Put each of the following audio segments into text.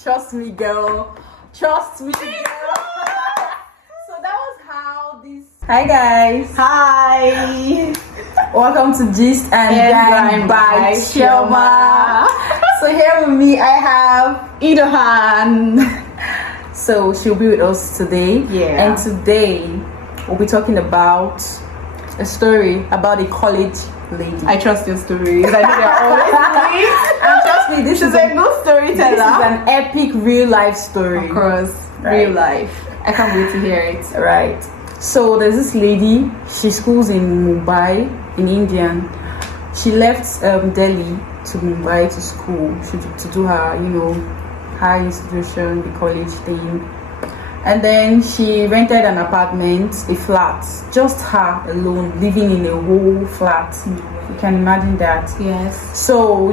Trust me, girl. Trust me, girl. So that was how this. Hi, guys. Hi. Welcome to Gist and Grind by Chioma. So here with me, I have Idohan. So she'll be with us today. Yeah. And today we'll be talking about a story about a college lady. I trust your stories. I know they're always linked. And trust me, this is a good storyteller. This is an epic real life story. Of course, right? real life. I can't wait to hear it. Right. So there's this lady. She schools in Mumbai, in India. She left Delhi to Mumbai to school to do her, high institution, the college thing. And then she rented an apartment, a flat, just her alone, living in a whole flat. You can imagine that. Yes. So,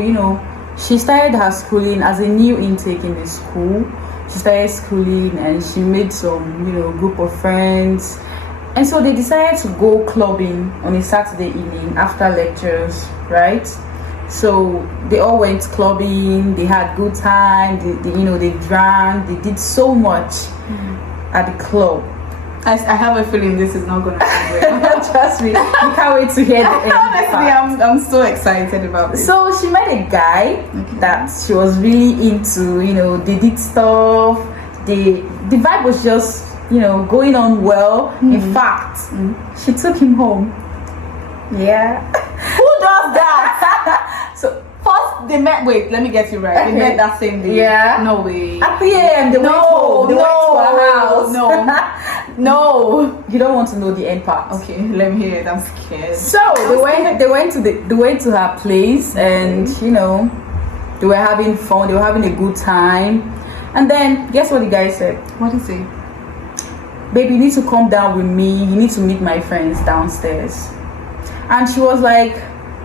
she started her schooling as a new intake in the school. She started schooling and she made some, group of friends. And so they decided to go clubbing on a Saturday evening after lectures, right? So they all went clubbing, they had good time, they drank, they did so much at the club. I have a feeling this is not going to end well. Trust me, you can't wait to hear the end. Honestly, I'm so excited about this. So she met a guy that she was really into, they did stuff, the vibe was just, going on well. In fact, she took him home. Yeah. Who does that? So first they met. Wait, let me get you right. They met that same day. Yeah. No way. At 3 a.m. they went home. They went to her house. No. You don't want to know the end part. Okay, let me hear it. I'm scared. So they went to her place, and they were having fun. They were having a good time. And then guess what the guy said? What did he say? Baby, you need to come down with me. You need to meet my friends downstairs. And she was like,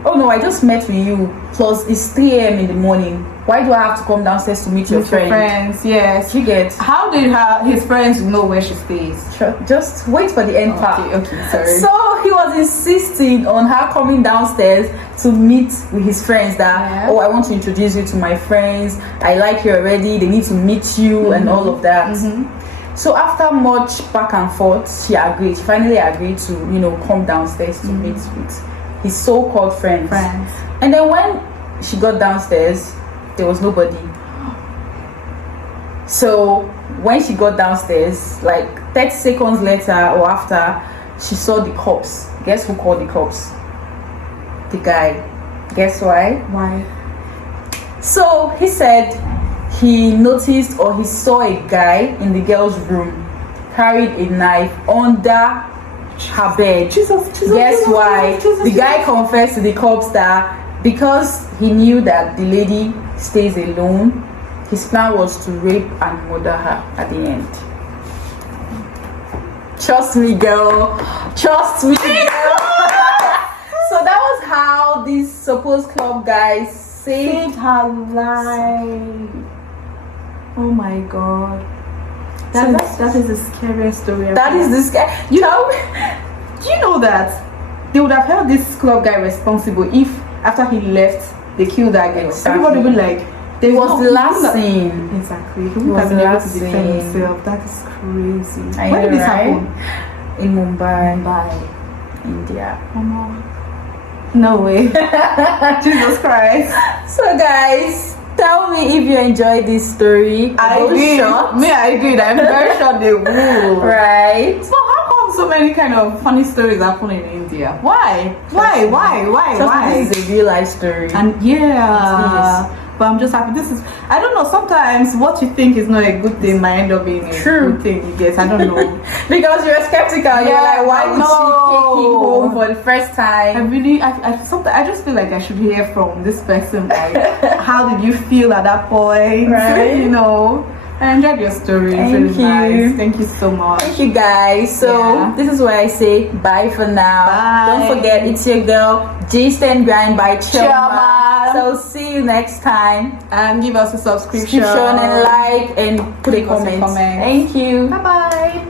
oh no, I just met with you. Plus it's 3 a.m. in the morning. Why do I have to come downstairs to meet your friends? Yes. You get? How did his friends know where she stays? Just wait for the end part. Okay, sorry. So he was insisting on her coming downstairs to meet with his friends that, I want to introduce you to my friends. I like you already. They need to meet you and all of that. So after much back and forth, she agreed. She finally agreed to, come downstairs to meet with his so-called friends. And then when she got downstairs, there was nobody. So when she got downstairs, like 30 seconds later or after, she saw the cops. Guess who called the cops? The guy. Guess why? Why? So he said he noticed or he saw a guy in the girl's room carried a knife under her bed. Guess why? The guy confessed to the cops that because he knew that the lady stays alone, his plan was to rape and murder her at the end. Trust me, girl. Trust me, girl. So that was how these supposed club guys saved her life. Oh my god. That is the scariest story. That is the scary. Do you know that they would have held this club guy responsible if after he left they killed that girl? Exactly. Everybody would be like, it was the last scene. Exactly. He wouldn't have been able to defend himself. That is crazy. When did this happen? In Mumbai, India. No way. Jesus Christ. So guys, tell me if you enjoyed this story. I agree. I'm very sure they will. Right. So how come so many kind of funny stories happen in India? Why? This is a real life story. And but I'm just happy. I don't know, sometimes what you think is not a good thing might end up being a good thing, you guess. I don't know. Because you're skeptical. You're like, why would she take him home for the first time? Sometimes I just feel like I should hear from this person, like, how did you feel at that point? Right. I enjoyed your story. It's really nice. Thank you so much. Thank you guys. So this is where I say bye for now. Bye. Don't forget, it's your girl Gist and Grind by Chioma. So see you next time. And give us a subscription And like and put a comment. Thank you. Bye bye.